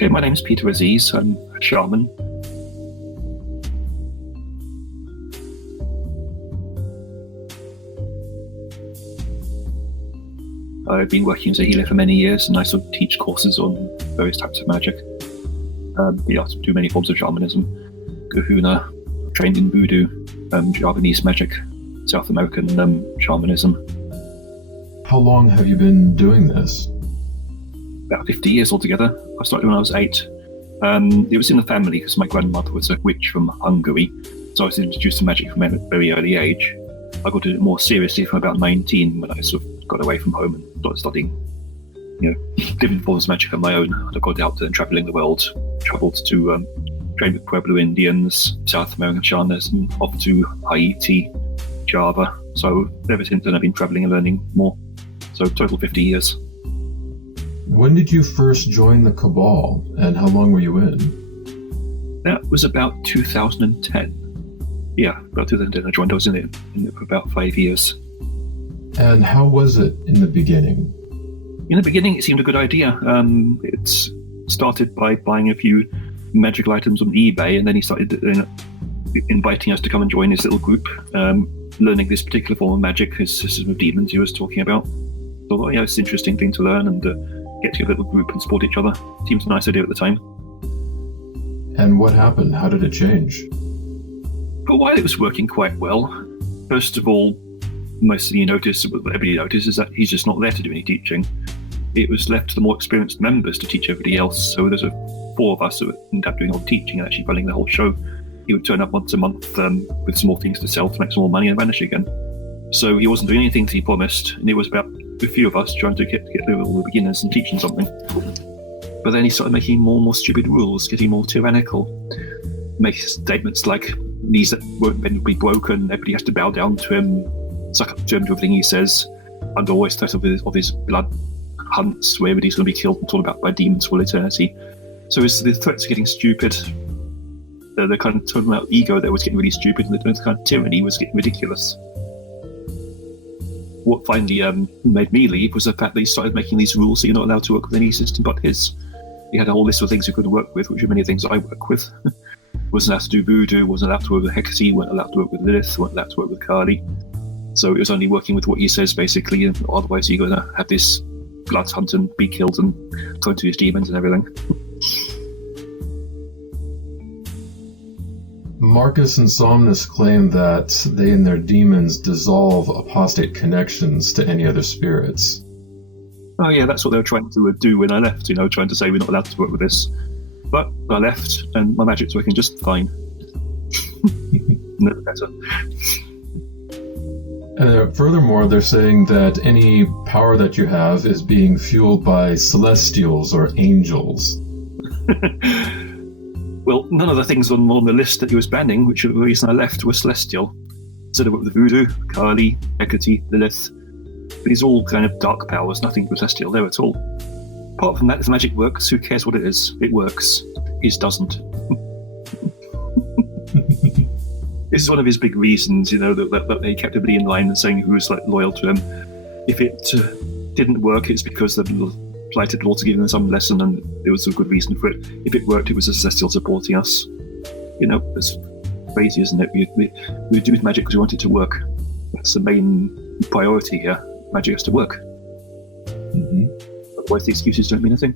Okay, my name's Peter Aziz. I'm a shaman. I've been working as a healer for many years, and I sort of teach courses on various types of magic. I do many forms of shamanism, kahuna, trained in voodoo, Javanese magic, South American shamanism. How long have you been doing this? About 50 years altogether. I started when I was 8. It was in the family because my grandmother was a witch from Hungary, so I was introduced to magic from a very early age. I got to do it more seriously from about 19 when I sort of got away from home and started studying, different forms of magic on my own. I got out and traveling the world, traveled to train with Pueblo Indians, South American shamanism, off to Haiti, Java. So ever since then I've been traveling and learning more. So total 50 years. When did you first join the Cabal, and how long were you in? That was about 2010. Yeah, about 2010 I joined. I was in it for about 5 years. And how was it in the beginning? In the beginning, it seemed a good idea. It started by buying a few magical items on eBay, and then he started inviting us to come and join his little group, learning this particular form of magic, his system of demons he was talking about. So I thought, it's an interesting thing to learn and get to a little group and support each other. Seems a nice idea at the time. And what happened? How did it change? For a while, it was working quite well. First of all, mostly everybody noticed is that he's just not there to do any teaching. It was left to the more experienced members to teach everybody else. So there's 4 of us who ended up doing all the teaching and actually running the whole show. He would turn up once a month with small things to sell to make some more money and vanish again. So he wasn't doing anything that he promised, and it was about a few of us trying to get rid of all the beginners and teach them something. But then he started making more and more stupid rules, getting more tyrannical. Make statements like knees that won't be broken, everybody has to bow down to him, suck up to him to everything he says, under always threat of his blood hunts where everybody's going to be killed and torn about by demons for eternity. So the threats are getting stupid. The kind of total amount of ego there was getting really stupid, and the kind of tyranny was getting ridiculous. What finally made me leave was the fact that he started making these rules that you're not allowed to work with any system but his. He had a whole list of things you couldn't work with, which are many things I work with. Wasn't allowed to do voodoo, wasn't allowed to work with Hecate, weren't allowed to work with Lilith, weren't allowed to work with Kali. So it was only working with what he says, basically, and otherwise you're going to have this blood hunt and be killed and thrown to his demons and everything. Marcus and Somnus claim that they and their demons dissolve apostate connections to any other spirits. Oh yeah, that's what they were trying to do when I left, trying to say we're not allowed to work with this. But I left, and my magic's working just fine. No better. Furthermore, they're saying that any power that you have is being fueled by celestials or angels. Well, none of the things on the list that he was banning, which was the reason I left, were celestial. So they worked with voodoo, Kali, Hecate, Lilith. But these all kind of dark powers, nothing celestial there at all. Apart from that, if the magic works, who cares what it is? It works. His doesn't. This is one of his big reasons, that he kept everybody in line and saying who was loyal to him. If it didn't work, it's because the plighted law to give them some lesson, and there was a good reason for it. If it worked, it was a celestial supporting us. It's crazy, isn't it? We do magic because we want it to work. That's the main priority here. Magic has to work. Mm-hmm. Otherwise, the excuses don't mean a thing.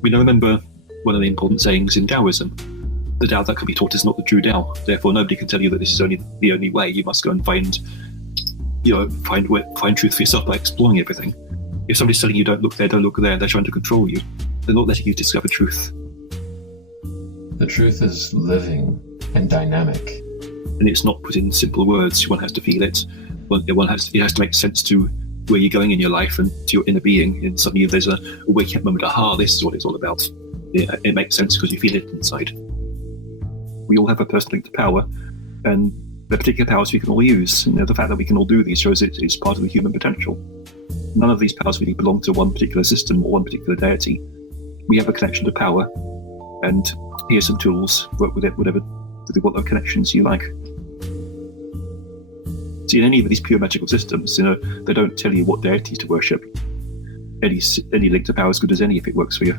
We now remember one of the important sayings in Taoism. The Tao that can be taught is not the true Tao. Therefore, nobody can tell you that this is the only way. You must go and find truth for yourself by exploring everything. If somebody's telling you don't look there, they're trying to control you. They're not letting you discover truth. The truth is living and dynamic. And it's not put in simple words. One has to feel it. It has to make sense to where you're going in your life and to your inner being. And suddenly there's a waking up moment, aha, this is what it's all about. It makes sense because you feel it inside. We all have a personal link to power, and the particular powers we can all use. The fact that we can all do these shows it's part of the human potential. None of these powers really belong to one particular system or one particular deity. We have a connection to power, and here's some tools. Work with it, whatever connections you like. See, in any of these pure magical systems, they don't tell you what deities to worship. Any link to power is good as any if it works for you.